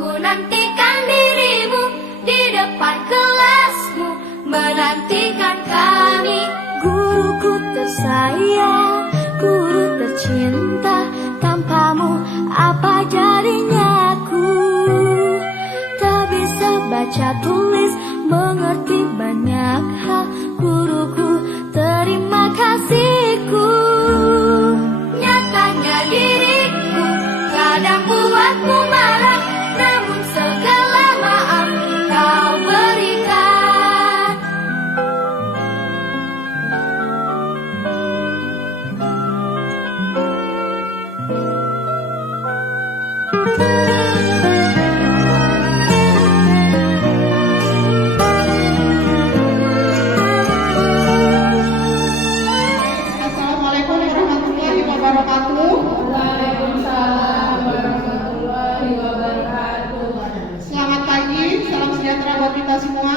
Ku nantikan dirimu di depan kelasmu, menantikan kami. Guruku tersayang, guru tercinta, tanpamu apa jadinya aku? Tak bisa baca tulis, mengerti banyak hal. Guruku, terima kasihku. Nyatanya diriku kadang buatmu marah, namun segala maaf kau berikan. Assalamualaikum warahmatullahi wabarakatuh. Waalaikumsalam warahmatullahi wabarakatuh. Selamat pagi, salam sejahtera buat kita semua.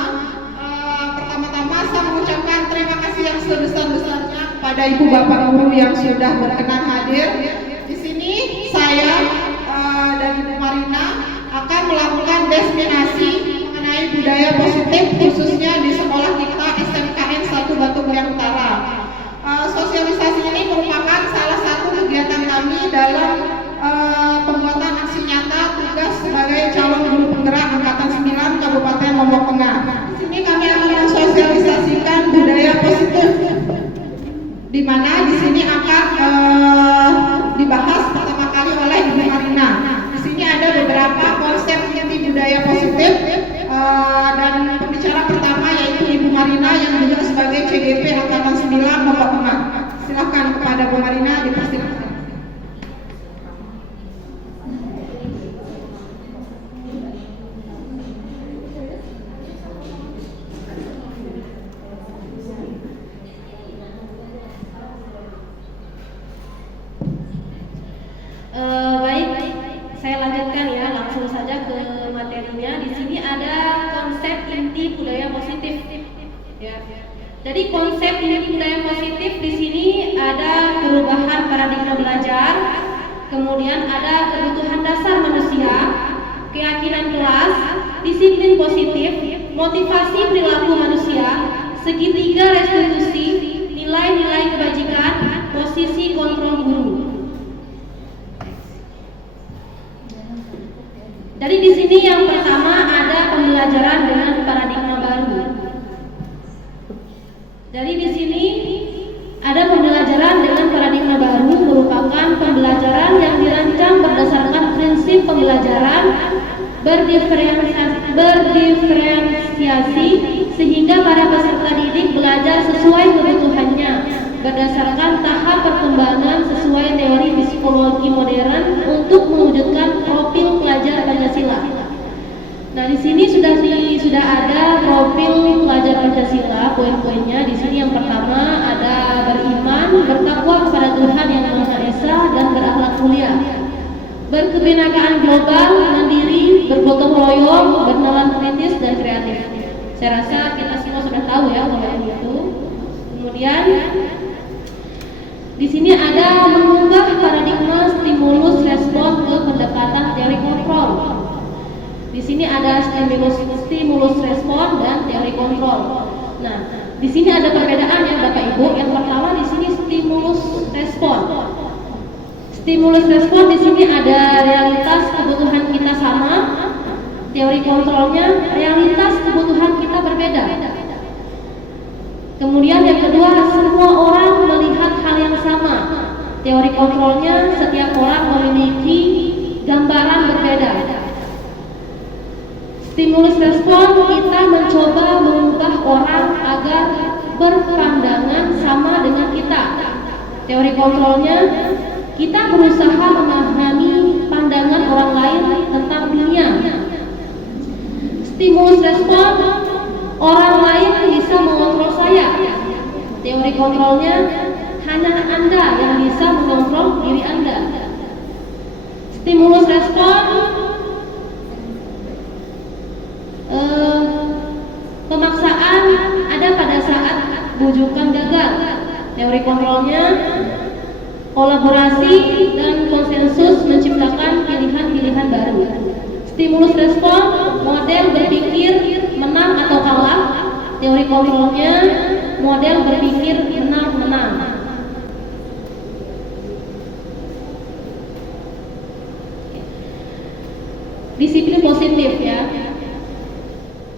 Pertama-tama saya mengucapkan terima kasih yang sebesar-besarnya kepada Ibu Bapak Guru yang sudah berkenan hadir. Di sini saya dan Ibu Marina akan melakukan destinasi mengenai budaya positif khususnya di sekolah kita SMKN 1 Batu Mulyana Utara. Sosialisasi ini merupakan salah satu kegiatan kami dalam pembuatan aksi nyata tugas sebagai calon guru penggerak angkatan 9 Kabupaten Lombok Tengah. Di sini kami akan mensosialisasikan budaya positif, di mana di sini akan dibahas pertama kali oleh Ibu Marina. Di sini ada beberapa konsep inti budaya positif dan pembicara pertama yaitu Ibu Marina yang juga sebagai CGP angkatan 9 Lombok Tengah. Silakan kepada Bu Marina, dipersilakan. Baik, saya lanjutkan ya, langsung saja ke materinya. Di sini ada konsep inti budaya positif. Ya. Jadi konsep inti budaya positif di sini ada perubahan paradigma belajar, kemudian ada kebutuhan dasar manusia, keyakinan kelas, disiplin positif, motivasi perilaku manusia, segitiga restitusi, nilai-nilai kebajikan, posisi kontrol guru. Jadi di sini yang pertama ada pembelajaran dengan paradigma baru. Jadi di sini ada pembelajaran dengan paradigma baru merupakan pembelajaran yang dirancang berdasarkan prinsip pembelajaran berdiferensiasi sehingga para peserta didik belajar sesuai kebutuhannya berdasarkan tahap perkembangan sesuai teori psikologi modern untuk mewujudkan profil pelajar Pancasila. Nah, di sini sudah ada profil pelajar Pancasila, poin-poinnya. Di sini yang pertama ada beriman, bertakwa kepada Tuhan Yang Maha Esa dan berakhlak mulia. Berkebinekaan global, mandiri, bergotong royong, bernalar kritis dan kreatif. Saya rasa kita semua sudah tahu ya poin itu. Kemudian di sini ada mengubah paradigma stimulus respon ke pendekatan teori kontrol. Di sini ada stimulus respon dan teori kontrol. Nah, di sini ada perbedaan ya Bapak Ibu. Yang pertama di sini stimulus respon. Stimulus respon di sini ada realitas kebutuhan kita sama. Teori kontrolnya realitas kebutuhan kita berbeda. Kemudian yang kedua, semua orang melihat hal yang sama. Teori kontrolnya setiap orang memiliki gambaran berbeda. Stimulus respon kita mencoba mengubah orang agar berpandangan sama dengan kita. Teori kontrolnya kita berusaha memahami pandangan orang lain tentang dunia. Stimulus respon orang lain bisa mengontrol saya. Teori kontrolnya hanya Anda yang bisa mengontrol diri Anda. Stimulus respon pemaksaan ada pada saat bujukan gagal. Teori kontrolnya kolaborasi dan konsensus menciptakan pilihan-pilihan baru. Stimulus respon, model berpikir menang atau kalah. Teori kontrolnya, model berpikir menang-menang. Disiplin positif ya.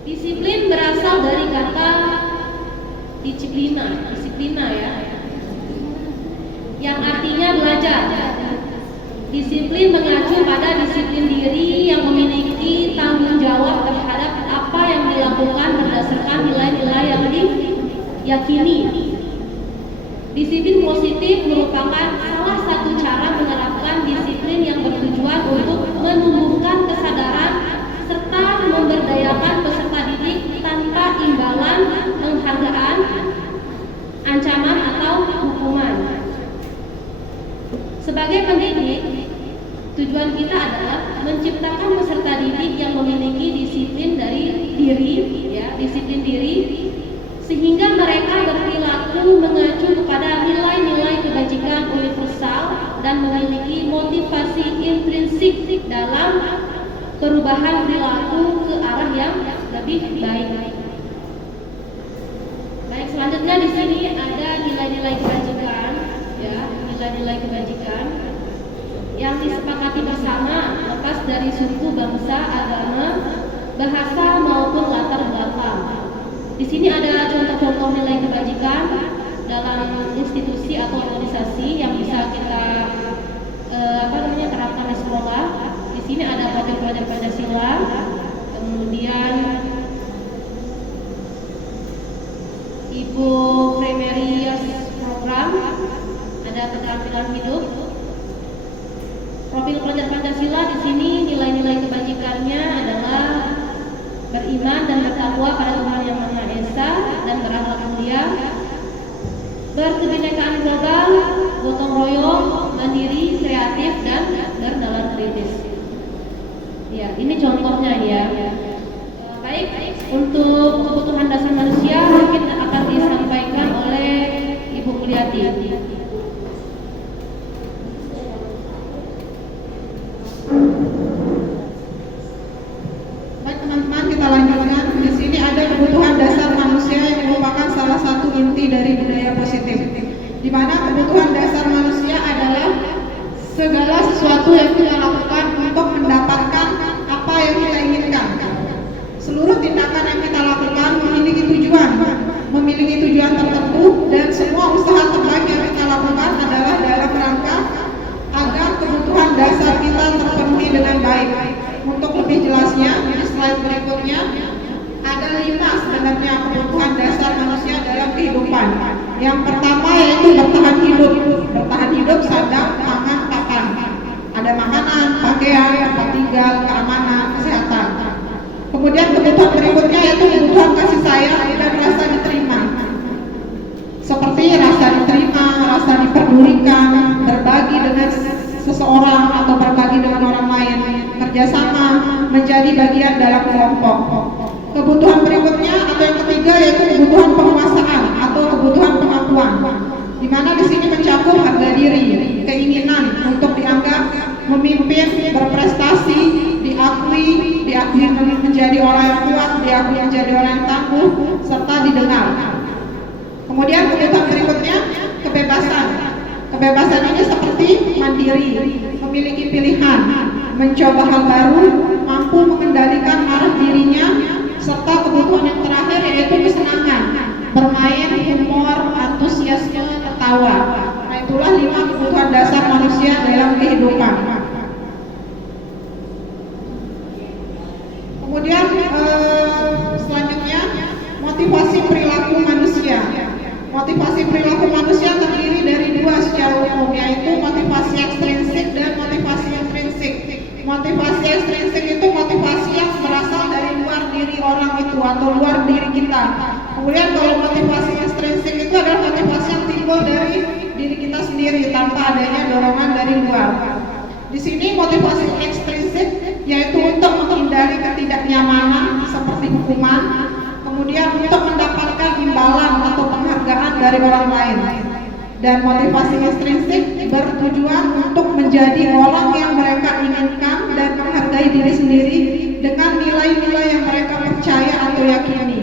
Disiplin berasal dari kata disiplina ya, yang artinya belajar. Disiplin mengacu pada disiplin diri yang memiliki tanggung jawab terhadap apa yang dilakukan berdasarkan nilai-nilai yang diyakini. Disiplin positif merupakan salah satu cara menerapkan disiplin yang bertujuan untuk menumbuhkan kesadaran serta memberdayakan peserta didik tanpa imbalan, penghargaan, ancaman atau hukuman. Sebagai pendidik, tujuan kita adalah menciptakan peserta didik yang memiliki disiplin diri, sehingga mereka berperilaku mengacu kepada nilai-nilai kebajikan universal dan memiliki motivasi intrinsik dalam perubahan perilaku ke arah yang lebih baik. Baik, selanjutnya di sini ada nilai-nilai kebajikan, ya, nilai-nilai kebajikan yang disepakati bersama lepas dari suku, bangsa, agama, bahasa maupun latar belakang. Di sini ada contoh-contoh nilai kebajikan dalam institusi atau organisasi yang bisa kita terapkan di sekolah. Di sini ada pelajar-pelajar Pancasila, kemudian Ibu Primarius program, ada keterampilan hidup. Profil pelajar Pancasila di sini nilai-nilai kebajikannya adalah beriman dan bertakwa pada Tuhan Yang Maha Esa dan berakhlak mulia, berkebinekaan global, gotong royong, mandiri, kreatif, dan bernalar kritis. Ya, ini contohnya ya. Baik, untuk kebutuhan dasar manusia mungkin akan disampaikan oleh Ibu Kuliati. Baik teman-teman, kita lanjutkan. Di sini ada kebutuhan dasar manusia yang merupakan salah satu inti dari budaya positif, di mana kebutuhan dasar manusia adalah segala sesuatu yang kita lakukan untuk mendapatkan apa yang kita inginkan. Seluruh tindakan yang kita lakukan memiliki tujuan tertentu, dan semua usaha terbaik yang kita lakukan adalah dalam rangka agar kebutuhan dasar kita terpenuhi dengan baik. Untuk lebih jelasnya, di slide berikutnya ada 5 sebenarnya kebutuhan dasar manusia dalam kehidupan. Yang pertama yaitu bertahan hidup. Bertahan hidup sandang, pangan, papan. Ada makanan, pakaian, tempat tinggal, keamanan, kesehatan. Kemudian kebutuhan berikutnya yaitu kebutuhan kasih sayang dan rasa diterima. Seperti rasa diterima, rasa diperdulikan, berbagi dengan seseorang atau berbagi dengan orang lain, kerjasama, menjadi bagian dalam kelompok. Kebutuhan berikutnya atau yang ketiga yaitu kebutuhan penguasaan atau kebutuhan pengakuan, di mana di sini mencakup harga diri, keinginan untuk dianggap memimpin, berprestasi, diakui menjadi orang yang kuat, diakui menjadi orang yang tangguh, serta didengar. Kemudian kebutuhan berikutnya kebebasan. Kebebasan ini seperti mandiri, memiliki pilihan, mencoba hal baru, mampu mengendalikan arah dirinya, serta kebutuhan yang terakhir yaitu kesenangan, bermain, humor, antusiasme, tertawa. Nah, itulah 5 kebutuhan dasar manusia dalam kehidupan. Kemudian selanjutnya motivasi perilaku manusia. Motivasi perilaku manusia terdiri dari 2 secara umum, yaitu motivasi ekstrinsik dan motivasi intrinsik. Motivasi ekstrinsik itu motivasi yang berasal dari luar diri orang itu atau luar diri kita. Kemudian kalau motivasi intrinsik itu adalah motivasi yang timbul dari diri kita sendiri tanpa adanya dorongan dari luar. Di sini motivasi ekstrinsik yaitu untuk menghindari ketidaknyamanan seperti hukuman, kemudian untuk mendapatkan imbalan atau penghargaan dari orang lain. Dan motivasi intrinsik bertujuan untuk menjadi orang yang mereka inginkan dan menghargai menghargai diri sendiri dengan nilai-nilai yang mereka percaya atau yakini.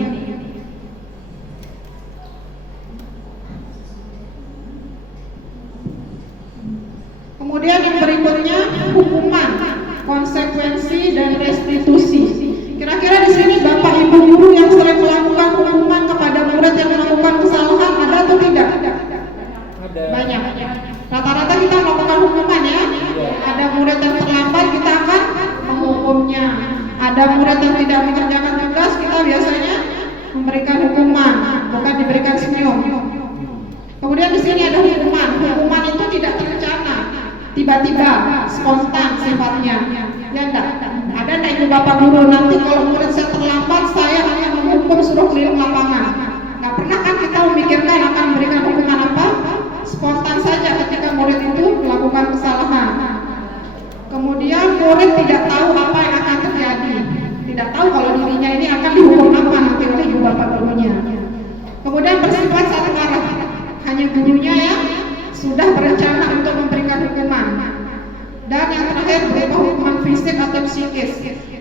Kemudian yang berikutnya hukuman, konsekuensi dan restitusi. Kira-kira di sini Bapak Ibu guru yang sering melakukan hukuman kepada murid yang melakukan kesalahan ada atau tidak? Ada. Banyak. Rata-rata kita melakukan hukuman ya. Ada murid yang terlambat kita akan menghukumnya. Ada murid yang tidak mengerjakan tugas kita biasanya memberikan hukuman, bukan diberikan senyum. Kemudian di sini ada hukuman. Hukuman itu tidak terencana, tiba-tiba, spontan sifatnya. Ya enggak? Ada enggak ibu bapak guru nanti kalau murid saya terlambat saya hanya menghukum suruh keliling lapangan. Nggak pernah kan kita memikirkan akan memberikan hukuman apa? Spontan saja ketika murid itu melakukan kesalahan. Kemudian murid tidak tahu apa yang akan terjadi, tidak tahu kalau dirinya ini akan dihukum apa nanti oleh ibu bapak gurunya. Kemudian bersifat satu arah, hanya gurunya yang sudah berencana untuk memberikan hukuman. Dan yang terakhir berupa hukuman fisik atau psikis.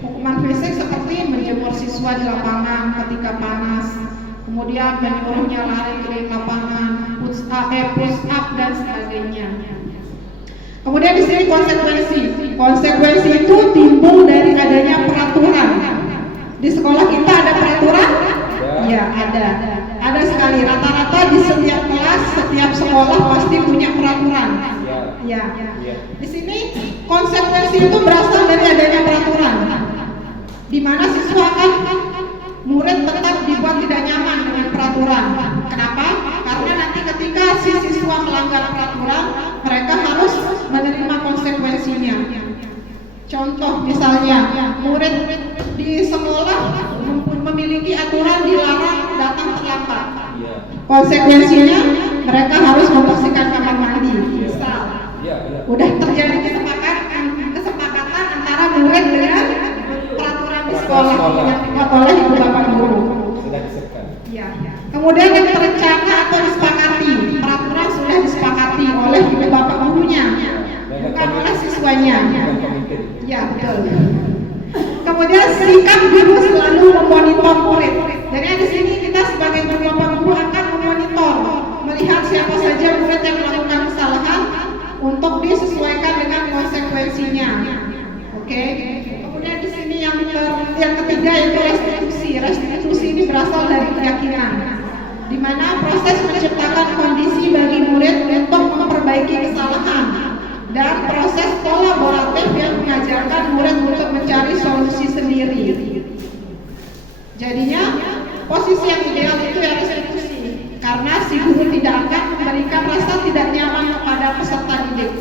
Hukuman fisik seperti menjemur siswa di lapangan ketika panas, kemudian menyuruhnya lari keliling lapangan, push up dan sebagainya. Kemudian di sini konsekuensi. Konsekuensi itu timbul dari adanya peraturan. Di sekolah kita ada peraturan? Ya, ada. Ada sekali. Rata-rata di setiap kelas, setiap sekolah pasti punya peraturan. Ya. Di sini konsekuensi itu berasal dari adanya peraturan. Di mana siswa akan murid tetap dibuat tidak nyaman dengan peraturan. Kenapa? Karena nanti ketika si siswa melanggar peraturan, mereka harus menerima konsekuensinya. Contoh misalnya, murid di sekolah memiliki aturan dilarang datang terlambat. Konsekuensinya mereka harus membersihkan kamar mandi. Misal, udah terjadi kesepakatan antara murid dengan peraturan di sekolah yang dibuat oleh ibu bapak guru. Ya. Kemudian yang terencana atau disepakati, peraturan sudah disepakati oleh ibu bapak gurunya, bukan oleh siswanya. Ya, betul. Kemudian sikap guru selalu memonitor murid. Jadi di sini kita sebagai ibu bapak guru akan memonitor, melihat siapa saja murid yang melakukan kesalahan untuk disesuaikan dengan konsekuensinya. Oke. Kemudian di sini yang ketiga yaitu restitusi. Restitusi ini berasal dari keyakinan, di mana proses menciptakan kondisi bagi murid untuk memperbaiki kesalahan dan proses kolaboratif yang mengajarkan murid untuk mencari solusi sendiri. Jadinya posisi yang ideal itu ya restitusi, karena si guru tidak akan memberikan rasa tidak nyaman kepada peserta didik.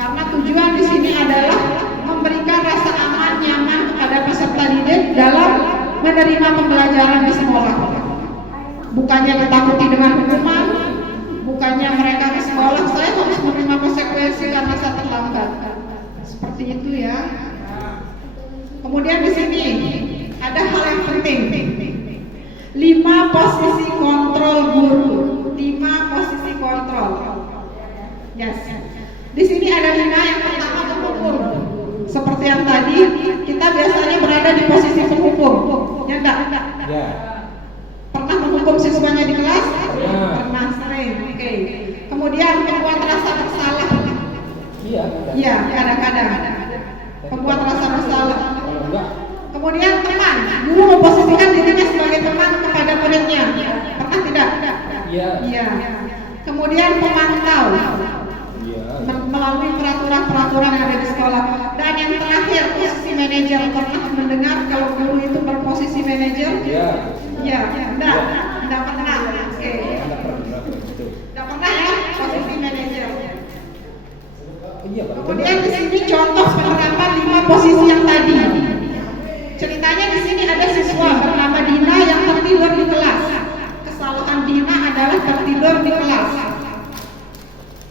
Karena tujuan di sini adalah memberikan rasa aman nyaman kepada peserta didik dalam menerima pembelajaran di sekolah. Bukannya ditakuti dengan hukuman, bukannya mereka ke sekolah saya harus menerima konsekuensi karena saya terlambat. Seperti itu ya. Kemudian di sini ada hal yang penting. 5 posisi kontrol guru. 5 posisi kontrol. Yes. Di sini ada 5. Yang pertama penghukum. Seperti yang tadi, kita biasanya berada di posisi penghukum. Ya enggak? Ya. Pernah menghukum siswanya di kelas? Ya. Pernah sering. Oke. Kemudian membuat rasa bersalah. Iya, kadang-kadang. Membuat rasa bersalah. Kemudian teman, guru memposisikan dirinya sebagai teman kepada muridnya. Pernah tidak? Iya. Kemudian pemantau. Melalui peraturan-peraturan yang ada di sekolah. Dan yang terakhir posisi manajer. Pernah mendengar kalau guru itu berposisi manajer? Iya. Tidak pernah. Oke. Tidak pernah ya posisi manajer. Kemudian di sini contoh penerapan 5 posisi yang tadi. Ceritanya di sini ada siswa bernama Dina yang tertidur di kelas. Kesalahan Dina adalah tertidur di kelas.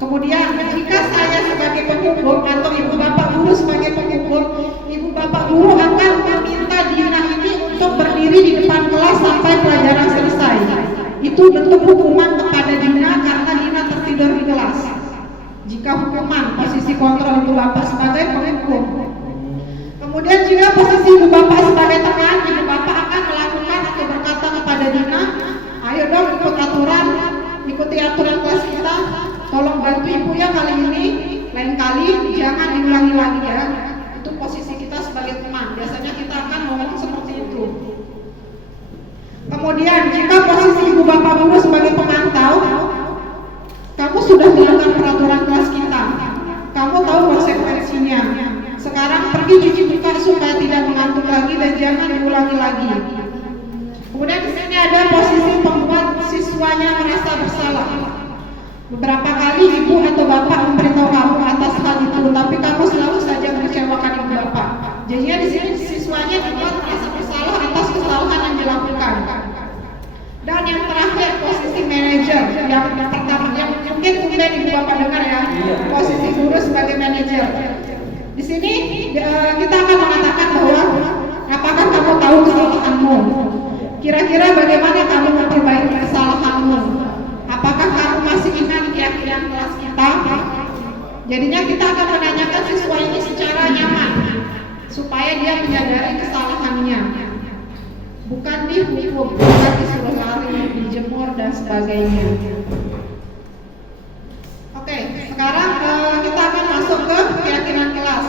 Kemudian jika saya sebagai penghukum atau ibu bapak guru sebagai penghukum, ibu bapak guru akan meminta Dina ini untuk berdiri di depan kelas sampai pelajaran selesai. Itu bentuk hukuman kepada Dina karena Dina tertidur di kelas. Jika hukuman posisi kontrol ibu bapak sebagai penghukum. Kemudian juga posisi ibu bapak sebagai teman, ibu bapak akan melakukan atau berkata kepada Dina, ayo dong ikut aturan, ikuti aturan kelas kita, tolong bantu ibu ya kali ini, lain kali jangan diulangi lagi ya. Itu posisi kita sebagai teman, biasanya kita akan ngomong seperti itu. Kemudian jika posisi ibu bapak guru sebagai pemantau, kamu sudah melakukan peraturan kelas kita, kamu tahu konsekuensinya. Sekarang pergi cuci muka supaya tidak mengantuk lagi dan jangan diulangi lagi. Kemudian di sini ada posisi pembuat siswanya merasa bersalah. Beberapa kali ibu atau bapak memberitahu kamu atas hal itu, tapi kamu selalu saja mengecewakan ibu bapak. Jadinya di sini siswanya dibuat merasa bersalah atas kesalahan yang dilakukan. Dan yang terakhir posisi manajer, yang pertama yang mungkin ibu bapak dengar ya, posisi guru sebagai manajer. Di sini kita akan mengatakan bahwa apakah kamu tahu kesalahanmu? Kira-kira bagaimana kamu memperbaiki kesalahanmu? Apakah kamu masih ingat keyakinan kelas kita? Jadinya kita akan menanyakan siswa ini secara nyaman supaya dia menyadari kesalahannya. Bukan dihukum, bukan disuruh lari, dijemur dan sebagainya. Oke, sekarang kita akan masuk ke keyakinan kelas.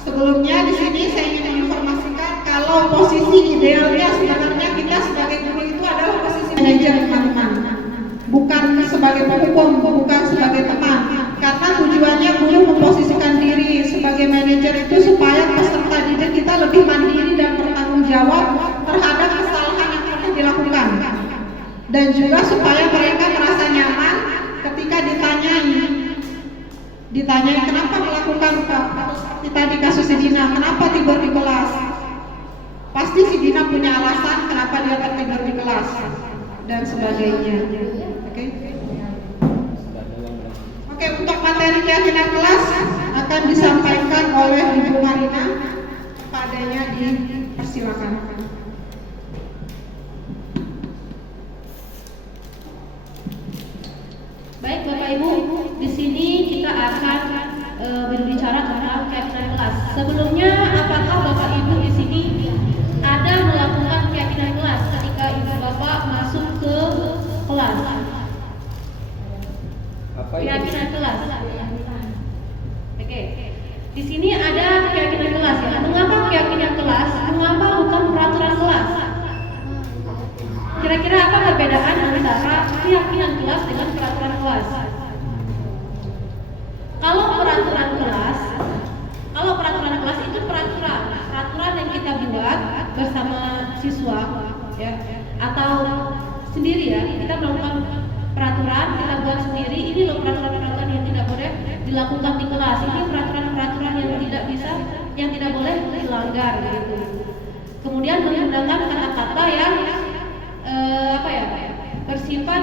Sebelumnya di sini saya ingin menginformasikan kalau posisi idealnya sebenarnya kita sebagai guru itu adalah posisi manajer, teman-teman. Bukan sebagai penghukum, bukan sebagai teman. Karena tujuannya guru memposisikan diri sebagai manajer itu supaya peserta didik kita lebih mandiri dan bertanggung jawab terhadap kesalahan yang pernah dilakukan. Dan juga supaya mereka merasa nyaman ketika ditanyai kenapa melakukan seperti tadi kasus si Dina, kenapa tidur di kelas. Pasti si Dina punya alasan kenapa dia tertidur di kelas dan sebagainya. Oke, untuk materi keyakinan kelas akan disampaikan oleh Ibu Marina. Kepadanya dipersilakan. Baik Bapak Ibu, di sini kita akan berbicara tentang keyakinan kelas. Sebelumnya, apakah Bapak Ibu di sini ada melakukan keyakinan kelas ketika Ibu Bapak masuk ke kelas? Keyakinan kelas. Oke. Di sini ada keyakinan kelas ya. Mengapa keyakinan kelas? Mengapa bukan peraturan kelas? Kira-kira apa perbedaan antara keyakinan kelas dengan peraturan kelas? Kalau peraturan kelas itu peraturan yang kita buat bersama siswa ya, atau sendiri ya. Kita melakukan peraturan, kita buat sendiri. Ini loh peraturan-peraturan yang tidak boleh dilakukan di kelas. Ini peraturan-peraturan yang tidak boleh dilanggar gitu. Kemudian menggunakan kata-kata yang bersifat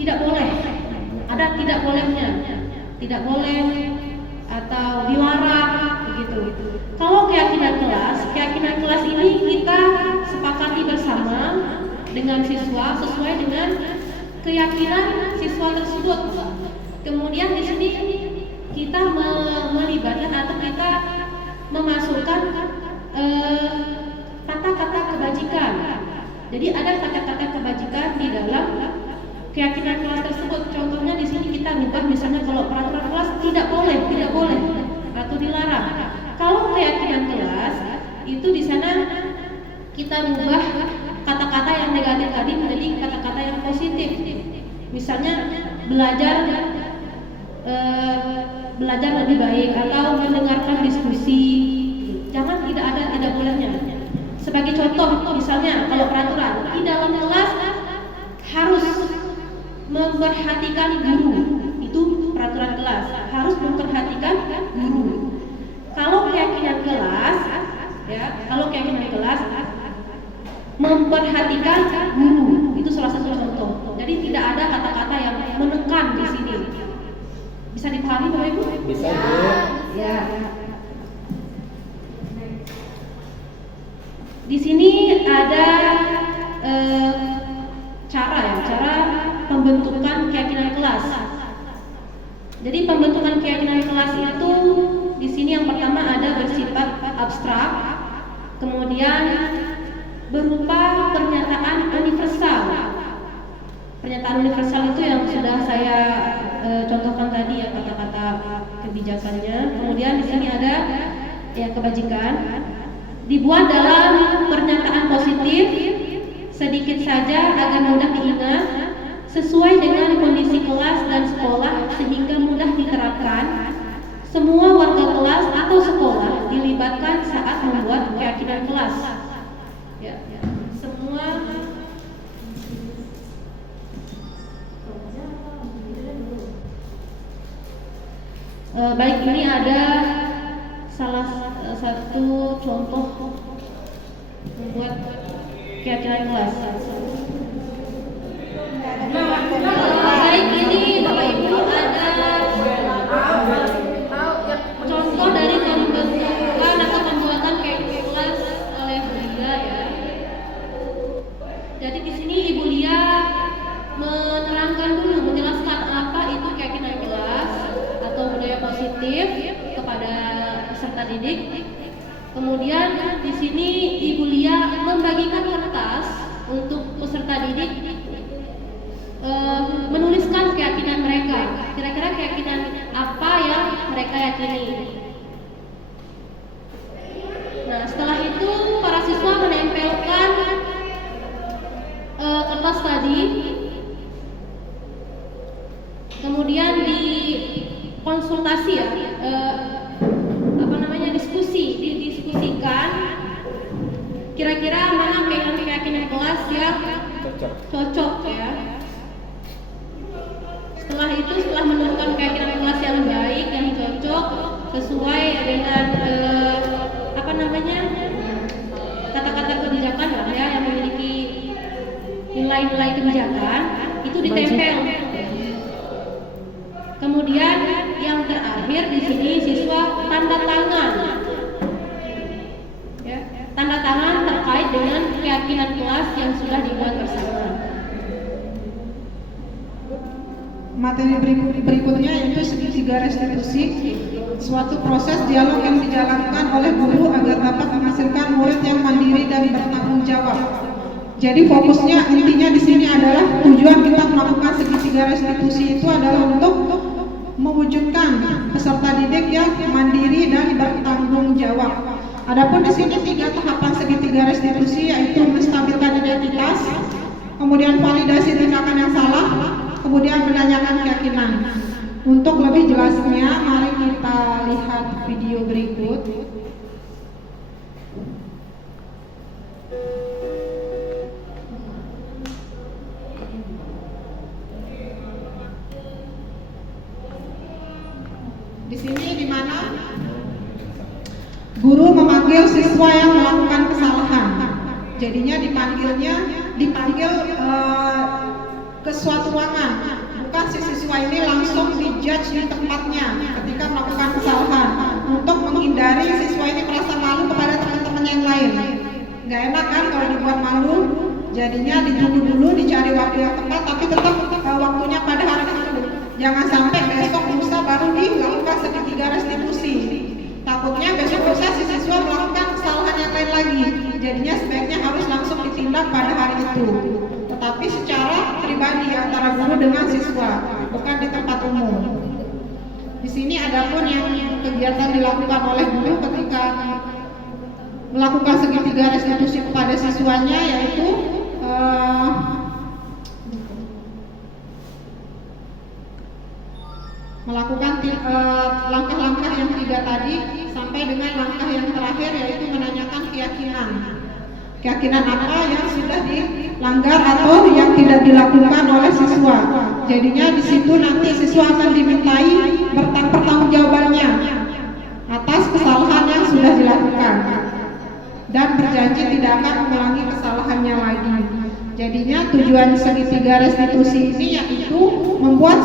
tidak boleh, ada tidak bolehnya, tidak boleh atau dilarang begitu. Kalau keyakinan kelas ini kita sepakati bersama dengan siswa sesuai dengan keyakinan siswa tersebut. Kemudian di sini kita melibatkan atau kita memasukkan kata-kata kebajikan. Jadi ada kata-kata kebajikan di dalam keyakinan kelas tersebut. Contohnya di sini kita ubah misalnya kalau peraturan kelas tidak boleh atau dilarang. Kalau keyakinan kelas itu di sana kita ubah kata-kata yang negatif tadi menjadi kata-kata yang positif. Misalnya belajar lebih baik atau mendengarkan diskusi. Jangan tidak bolehnya. Sebagai contoh, misalnya kalau peraturan di dalam kelas harus memperhatikan guru, itu peraturan kelas, harus memperhatikan guru. Kalau keyakinan kelas, memperhatikan guru, itu salah satu contoh. Jadi tidak ada kata-kata yang menekan di sini. Bisa dipahami Bapak Ibu? Bisa. Ya. Di sini ada cara pembentukan keyakinan kelas. Jadi pembentukan keyakinan kelas itu di sini yang pertama ada bersifat abstrak, kemudian berupa pernyataan universal. Pernyataan universal itu yang sudah saya contohkan tadi ya, kata-kata kebijakannya. Kemudian di sini ada ya kebajikan. Dibuat dalam pernyataan positif, sedikit saja agar mudah diingat, sesuai dengan kondisi kelas dan sekolah sehingga mudah diterapkan. Semua warga kelas atau sekolah dilibatkan saat membuat keyakinan kelas. Ya, semua baik, ini ada salah satu contoh membuat keyakinan kelas. Baik, ini Bapak Ibu ada contoh dari pembentukan atau pembuatan keyakinan kelas oleh Bu Lia ya. Jadi di sini Ibu Lia menerangkan dulu, menjelaskan apa itu keyakinan kelas atau budaya positif kepada peserta didik. Kemudian di sini Ibu Lia membagikan kertas untuk peserta didik menuliskan keyakinan mereka. Kira-kira keyakinan apa yang mereka yakini. Nah, setelah itu para siswa menempelkan kertas tadi. Kemudian dikonsultasi ya, didiskusikan kira-kira mana keyakinan kelas yang cocok ya. Setelah itu, setelah menemukan keyakinan kelas yang baik, yang cocok sesuai dengan kata-kata kebijakan lah ya, yang memiliki nilai-nilai kebijakan, itu ditempel. Kemudian yang terakhir di sini siswa tanda tangan, ya, tanda tangan terkait dengan keyakinan kelas yang sudah dibuat bersama. Materi berikutnya yaitu segitiga restitusi, suatu proses dialog yang dijalankan oleh guru agar dapat menghasilkan murid yang mandiri dan bertanggung jawab. Jadi fokusnya intinya di sini adalah tujuan kita melakukan segitiga restitusi itu adalah untuk mewujudkan peserta didik yang mandiri dan bertanggung jawab. Adapun di sini 3 tahapan segitiga restitusi yaitu menstabilkan identitas, kemudian validasi tindakan yang salah, kemudian menanyakan keyakinan. Untuk lebih jelasnya, mari kita lihat video berikut. Di sini di mana guru memanggil siswa yang melakukan kesalahan. Jadinya dipanggil ke suatu ruangan. Bukan si siswa ini langsung dijudge di tempatnya ketika melakukan kesalahan, untuk menghindari siswa ini merasa malu kepada teman-temannya yang lain. Nggak enak kan kalau dibuat malu. Jadinya ditunggu dulu, dicari waktu yang tepat, tapi tetap waktunya pada hari itu. Jangan sampai besok lusa baru dilakukan segitiga restitusi. Takutnya besok lusa si siswa melakukan kesalahan yang lain lagi. Jadinya sebaiknya harus langsung ditindak pada hari itu. Tetapi secara pribadi antara guru dengan siswa, bukan di tempat umum. Di sini adapun yang kegiatan dilakukan oleh guru ketika melakukan segitiga restitusi kepada siswanya yaitu melakukan langkah-langkah yang 3 tadi sampai dengan langkah yang terakhir yaitu menanyakan keyakinan apa yang sudah dilanggar atau yang tidak dilakukan oleh siswa. Jadinya di situ nanti siswa akan dimintai pertanggungjawabannya atas kesalahan yang sudah dilakukan dan berjanji tidak akan mengulangi kesalahannya lagi. Jadinya tujuan segitiga restitusi ini yaitu membuat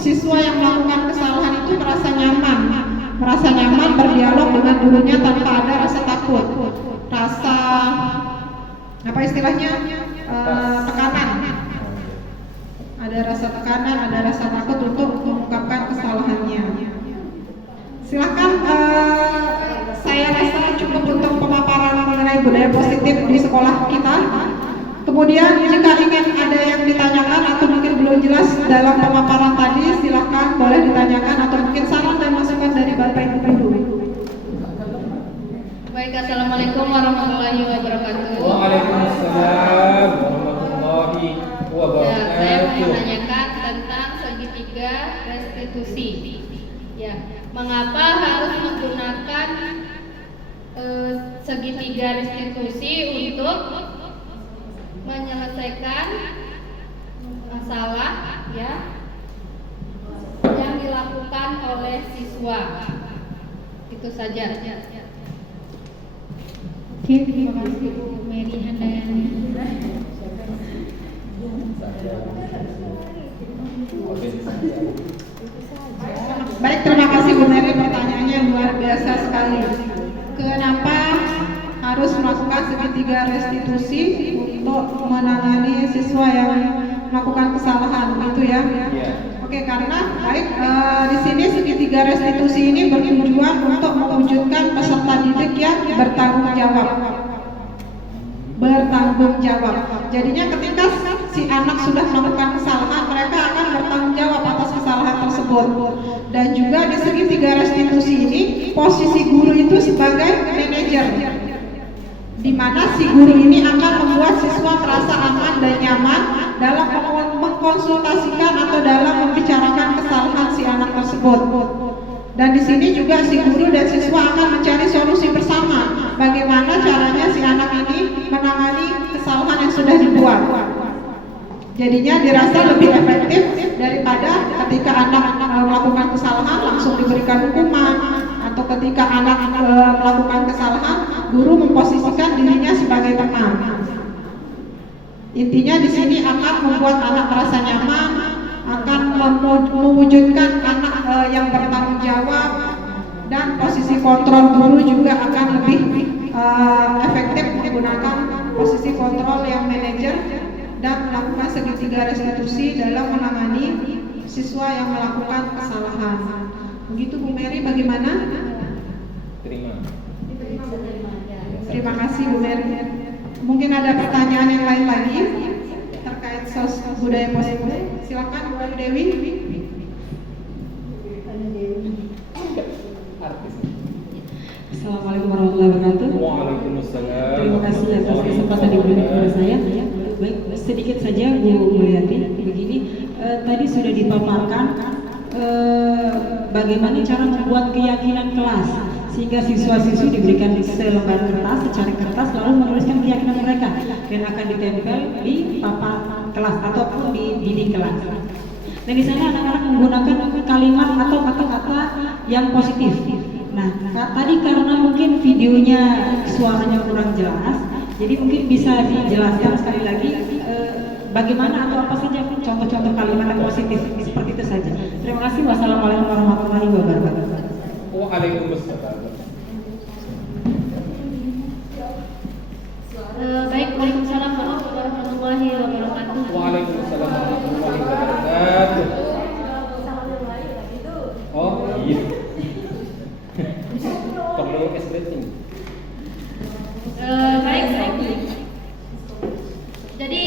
siswa yang melakukan kesalahan itu merasa nyaman berdialog dengan gurunya tanpa ada rasa takut, rasa apa istilahnya tekanan. Ada rasa tekanan, ada rasa takut untuk mengungkapkan kesalahannya. Silahkan saya rasa cukup untuk pemaparan mengenai budaya positif di sekolah kita. Kemudian jika ingin ada yang ditanyakan atau mungkin belum jelas dalam pemaparan tadi, silahkan boleh ditanyakan atau mungkin saran dan masukan dari Bapak Ibu guru. Baik, assalamualaikum warahmatullahi wabarakatuh. Waalaikumsalam warahmatullahi Ya, saya mau wabarakatuh. menanyakan tentang segitiga restitusi. Ya, mengapa harus menggunakan segitiga restitusi untuk menyelesaikan masalah ya yang dilakukan oleh siswa? Itu saja. Oke, terima kasih Bu Mary Handayani. Baik, terima kasih Bu Mary, pertanyaannya luar biasa sekali. Kenapa harus melakukan segitiga restitusi untuk menangani siswa yang melakukan kesalahan, gitu ya? Oke, karena baik di sini segitiga restitusi ini bertujuan untuk mewujudkan peserta didik yang bertanggung jawab. Jadinya ketika si anak sudah melakukan kesalahan, mereka akan bertanggung jawab atas kesalahan tersebut. Dan juga di segitiga restitusi ini posisi guru itu sebagai manajer, di mana si guru ini akan membuat siswa merasa aman dan nyaman dalam mengkonsultasikan atau dalam membicarakan kesalahan si anak tersebut. Dan di sini juga si guru dan siswa akan mencari solusi bersama bagaimana caranya si anak ini menangani kesalahan yang sudah dibuat. Jadinya dirasa lebih efektif daripada ketika anak melakukan kesalahan langsung diberikan hukuman, atau ketika anak melakukan kesalahan guru memposisikan dirinya sebagai teman. Intinya di sini akan membuat anak merasa nyaman, akan mewujudkan anak yang bertanggung jawab, dan posisi kontrol guru juga akan lebih efektif menggunakan posisi kontrol yang manajer dan melakukan segitiga restitusi dalam menangani siswa yang melakukan kesalahan. Begitu Bu Mary, bagaimana? Terima kasih Bu Mary. Mungkin ada pertanyaan yang lain lagi terkait budaya positif. Silakan Bu Dewi. Assalamualaikum warahmatullahi wabarakatuh. Waalaikumsalam. Terima kasih atas kesempatan diberikan kepada saya. Baik, sedikit saja Bu Mulyati. Begini, tadi sudah dipaparkan bagaimana cara membuat keyakinan kelas sehingga siswa-siswi diberikan selembar kertas, secari kertas, lalu menuliskan keyakinan mereka dan akan ditempel di papan kelas ataupun di dinding kelas. Dan di sana anak-anak menggunakan kalimat atau kata-kata yang positif. Nah, tadi karena mungkin videonya suaranya kurang jelas, jadi mungkin bisa dijelaskan sekali lagi bagaimana atau apa saja contoh-contoh kalimat yang positif, seperti itu saja. Terima kasih. Wassalamualaikum warahmatullahi wabarakatuh. Waalaikumsalam. Baik, waalaikumsalam warahmatullahi wabarakatuh. Waalaikumsalam warahmatullahi wabarakatuh. Oh iya. Perlu espresso. Baik. Jadi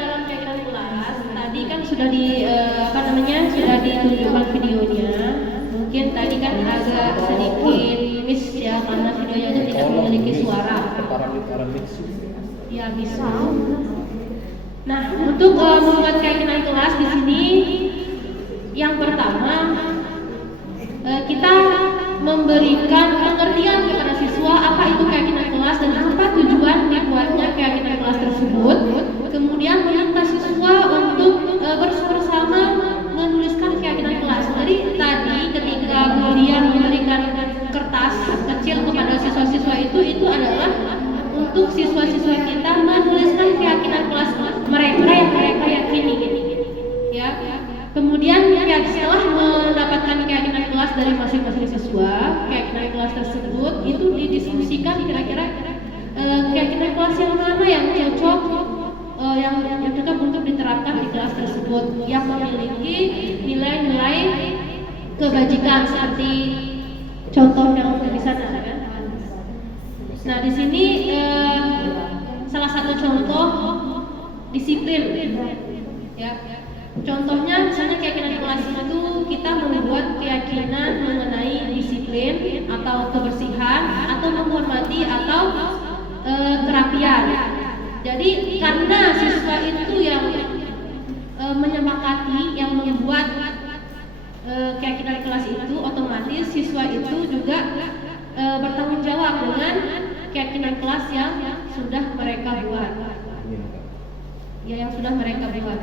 dalam kegiatan kelas tadi kan sudah sudah ditunjukkan videonya. Mungkin tadi kan agak sedikit miss ya karena videonya itu tidak memiliki suara. Ya bisa. Nah, untuk membuat keyakinan kelas di sini, yang pertama kita memberikan pengertian kepada siswa apa itu keyakinan kelas dan apa tujuan dibuatnya keyakinan kelas tersebut. Kemudian meminta siswa untuk bersama-sama menuliskan keyakinan kelas. Jadi tadi ketika kalian memberikan kertas kecil kepada siswa-siswa itu adalah untuk siswa-siswa kita menuliskan keyakinan kelas mereka yang mereka yakini, ya. Kemudian setelah mendapatkan keyakinan kelas dari masing-masing siswa, keyakinan kelas tersebut itu didiskusikan kira-kira keyakinan kelas yang mana yang cocok, yang cocok untuk diterapkan di kelas tersebut, yang memiliki nilai-nilai kebajikan seperti contoh yang ada di sana, kan? Nah, di sini salah satu contoh disiplin, ya. Contohnya misalnya keyakinan kelas itu kita membuat keyakinan mengenai disiplin atau kebersihan atau menghormati atau kerapian. Jadi karena siswa itu yang menyepakati, yang membuat keyakinan kelas itu, otomatis siswa itu juga bertanggung jawab dengan keyakinan kelas yang sudah mereka buat. Ya, yang sudah mereka buat.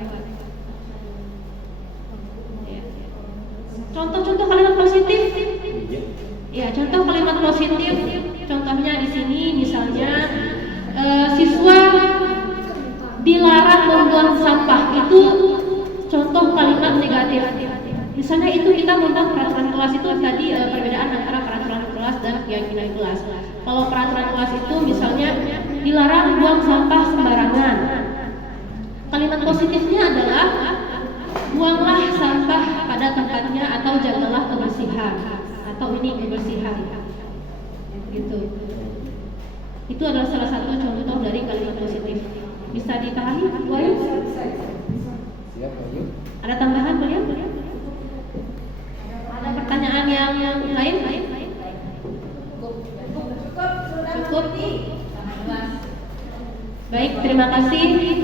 Contoh-contoh kalimat positif. Ya, contoh kalimat positif. Contohnya di sini misalnya siswa dilarang membuang sampah, itu contoh kalimat negatif. Misalnya itu kita membuat peraturan kelas itu tadi perbedaan antara peraturan kelas dan keyakinan kelas. Kalau peraturan kelas itu misalnya dilarang buang sampah sembarangan. Kalimat positifnya adalah buanglah sampah pada tempatnya atau jagalah kebersihan, atau ini kebersihan. Gitu. Itu adalah salah satu contoh dari kalimat positif. Bisa dipahami, Bu Ayu? Siap, Ayu. Ada tambahan, Bu Ayu? Ada pertanyaan yang lain? Cukup. Baik, terima kasih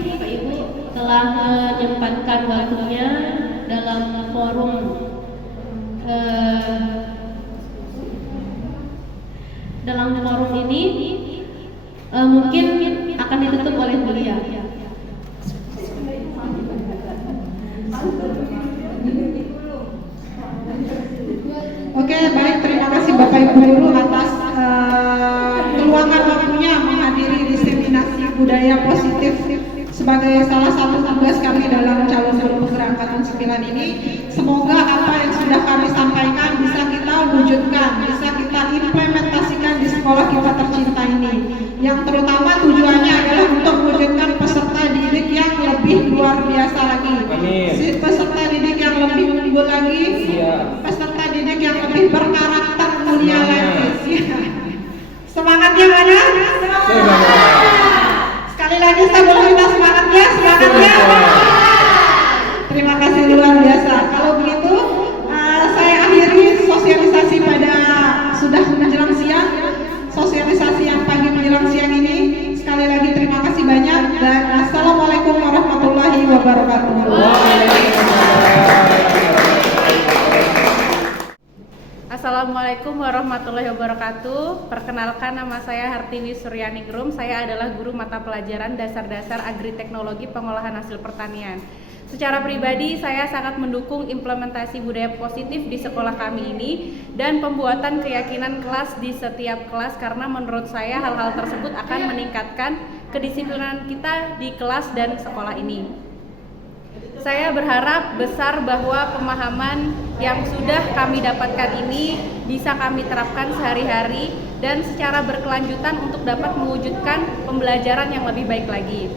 Bapak Ibu telah menyempatkan waktunya dalam forum ini. Mungkin akan ditutup oleh beliau. Oke, baik, terima kasih Bapak Ibu Guru atas keluangan waktunya menghadiri diseminasi budaya positif sebagai salah satu tugas kami dalam calon guru penggerak angkatan 9 ini. Semoga apa yang sudah kami sampaikan bisa kita wujudkan, bisa kita implementasikan di sekolah kita tercinta ini. Yang terutama tujuannya adalah untuk mewujudkan peserta didik yang lebih luar biasa lagi. Amin. Peserta didik yang lebih unggul lagi. Siap. Peserta didik yang lebih berkarakter mulia lagi. Semangatnya mana? Sekali lagi saya boleh minta semangatnya, semangatnya. Terima kasih luar biasa. Kalau begitu saya akhiri sosialisasi pada sudah menjelang siang. Sosialisasi yang pagi menjelang siang ini. Sekali lagi terima kasih banyak dan assalamualaikum warahmatullahi wabarakatuh. Assalamualaikum warahmatullahi wabarakatuh. Perkenalkan, nama saya Hartiwi Suryaningrum. Saya adalah guru mata pelajaran dasar-dasar agriteknologi pengolahan hasil pertanian. Secara pribadi, saya sangat mendukung implementasi budaya positif di sekolah kami ini dan pembuatan keyakinan kelas di setiap kelas, karena menurut saya hal-hal tersebut akan meningkatkan kedisiplinan kita di kelas dan sekolah ini. Saya berharap besar bahwa pemahaman yang sudah kami dapatkan ini bisa kami terapkan sehari-hari dan secara berkelanjutan untuk dapat mewujudkan pembelajaran yang lebih baik lagi.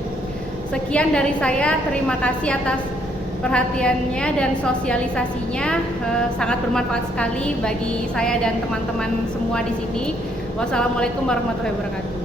Sekian dari saya, terima kasih atas perhatiannya dan sosialisasinya, sangat bermanfaat sekali bagi saya dan teman-teman semua di sini. Wassalamualaikum warahmatullahi wabarakatuh.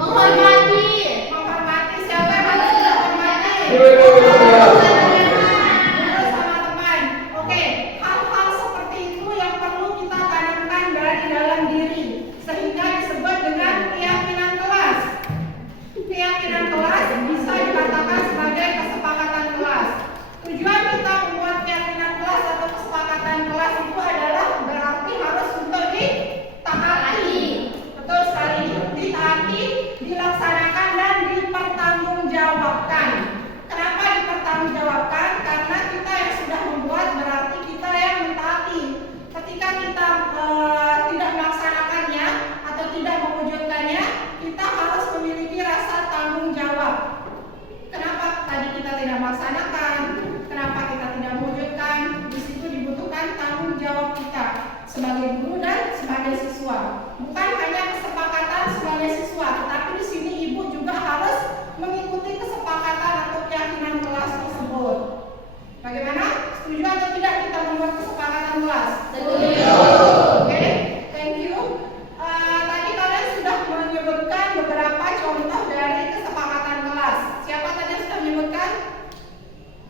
Menghormati siapa yang harus kita tidak melaksanakannya atau tidak mewujudkannya, kita harus memiliki rasa tanggung jawab. Kenapa tadi kita tidak melaksanakan? Kenapa kita tidak mewujudkan? Di situ dibutuhkan tanggung jawab kita sebagai guru dan sebagai siswa. Bukan hanya kesepakatan sebagai siswa, tetapi di sini ibu juga harus mengikuti kesepakatan atau keyakinan kelas tersebut. Bagaimana? Setuju atau tidak kita membuat kesepakatan kelas? Setuju. Oke, thank you. Tadi kalian sudah menyebutkan beberapa contoh dari kesepakatan kelas. Siapa tadi yang sudah menyebutkan?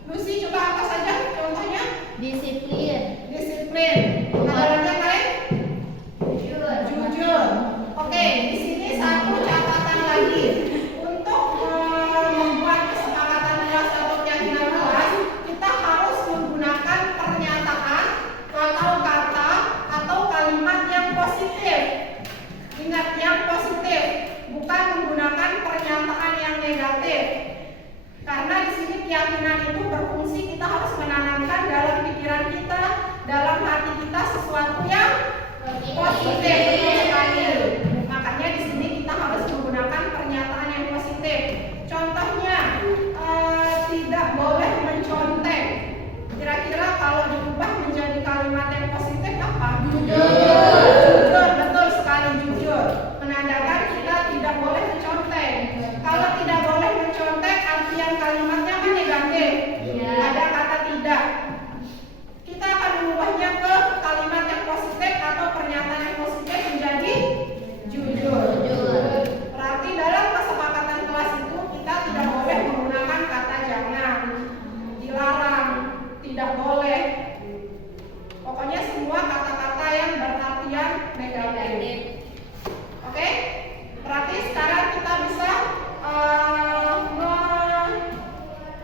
Lucy, coba apa saja contohnya? Disiplin. Disiplin. Ada lagi yang lain? Jujur. Oke, di sini satu catatan lagi. Untuk membuat kesepakatan kelas atau keyakinan kelas, kita harus menggunakan pernyataan atau kata atau kalimat yang positif. Ingat, yang positif, bukan menggunakan pernyataan yang negatif. Karena di sini keyakinan itu berfungsi, kita harus menanamkan dalam pikiran kita, dalam hati kita sesuatu yang positif. Betul sekali. Makanya di sini kita harus menggunakan pernyataan yang positif. Contohnya, tidak boleh mencontek. Kira-kira kalau diubah menjadi kalimat yang positif apa? Jujur. Betul sekali, jujur. Menandakan kita tidak boleh mencontek. Kalau tidak boleh mencontek, artian kalimatnya kan negatif. Ada kata tidak. Kita akan mengubahnya ke kalimat yang positif atau pernyataan yang positif menjadi jujur. Berarti dalam kesepakatan kelas itu kita tidak boleh menggunakan kata jangan, dilarang, tidak boleh. Pokoknya semua kata-kata yang berartian negatif. Oke? Berarti sekarang kita bisa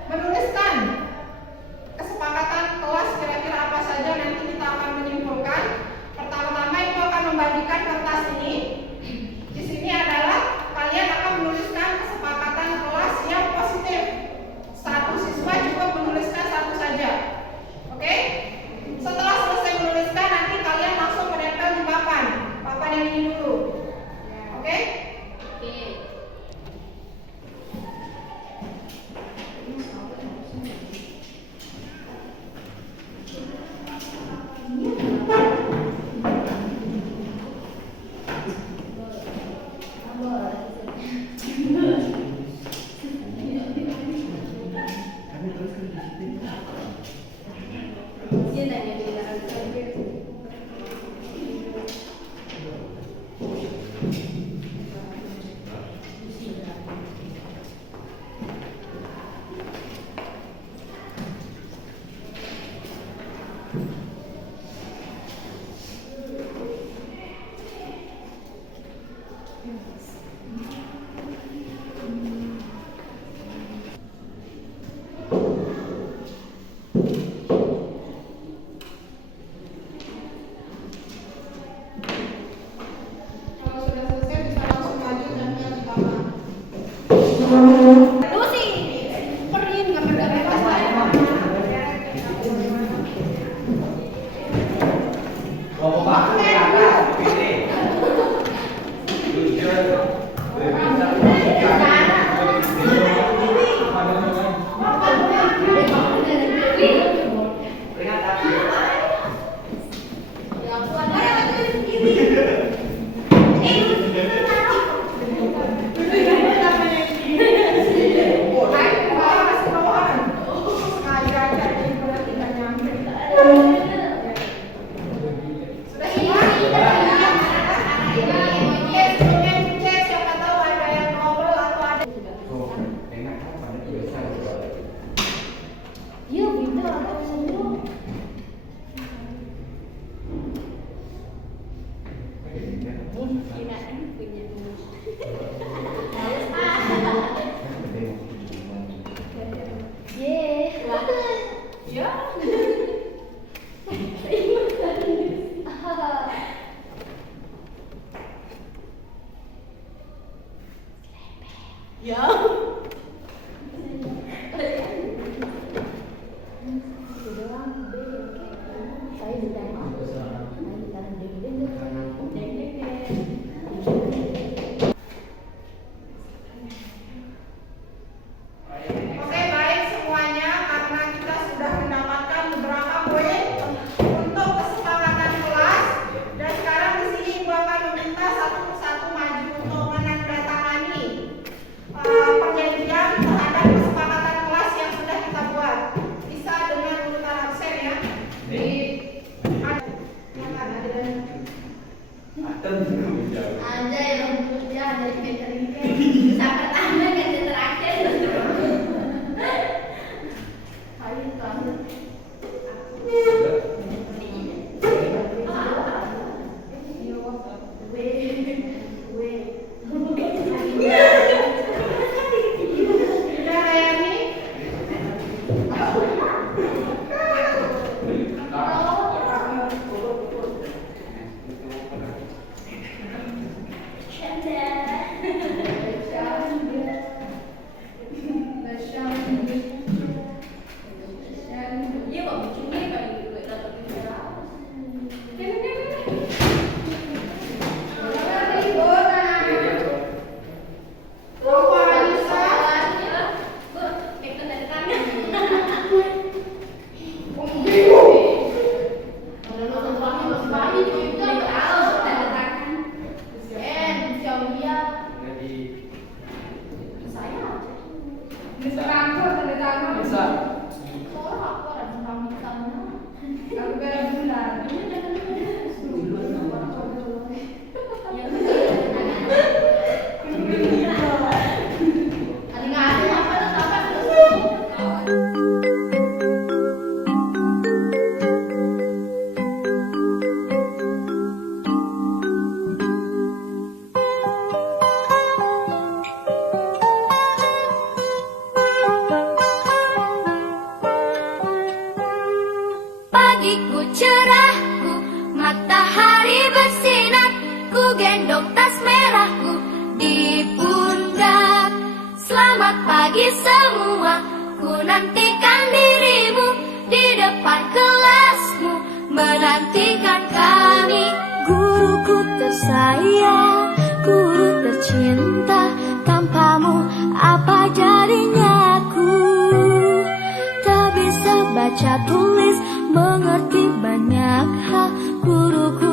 menuliskan kesepakatan kelas kira-kira apa saja, nanti kita akan menyimpulkan. Pertama-tama ibu akan membagikan kertas ini. Di sini adalah kalian akan menuliskan kesepakatan kelas yang positif. Satu siswa cukup menuliskan satu saja. Oke? Setelah selesai menuliskan, nanti kalian langsung menempel di papan yang ini dulu. Oke? Bisa. Pagiku cerahku, matahari bersinar, ku gendong tas merahku di pundak. Selamat pagi semua, ku nantikan dirimu di depan kelasmu, menantikan kami. Guruku tersayang, guru tercinta, tanpamu apa jadinya aku? Tak bisa baca tulis, mengerti banyak hal. Guruku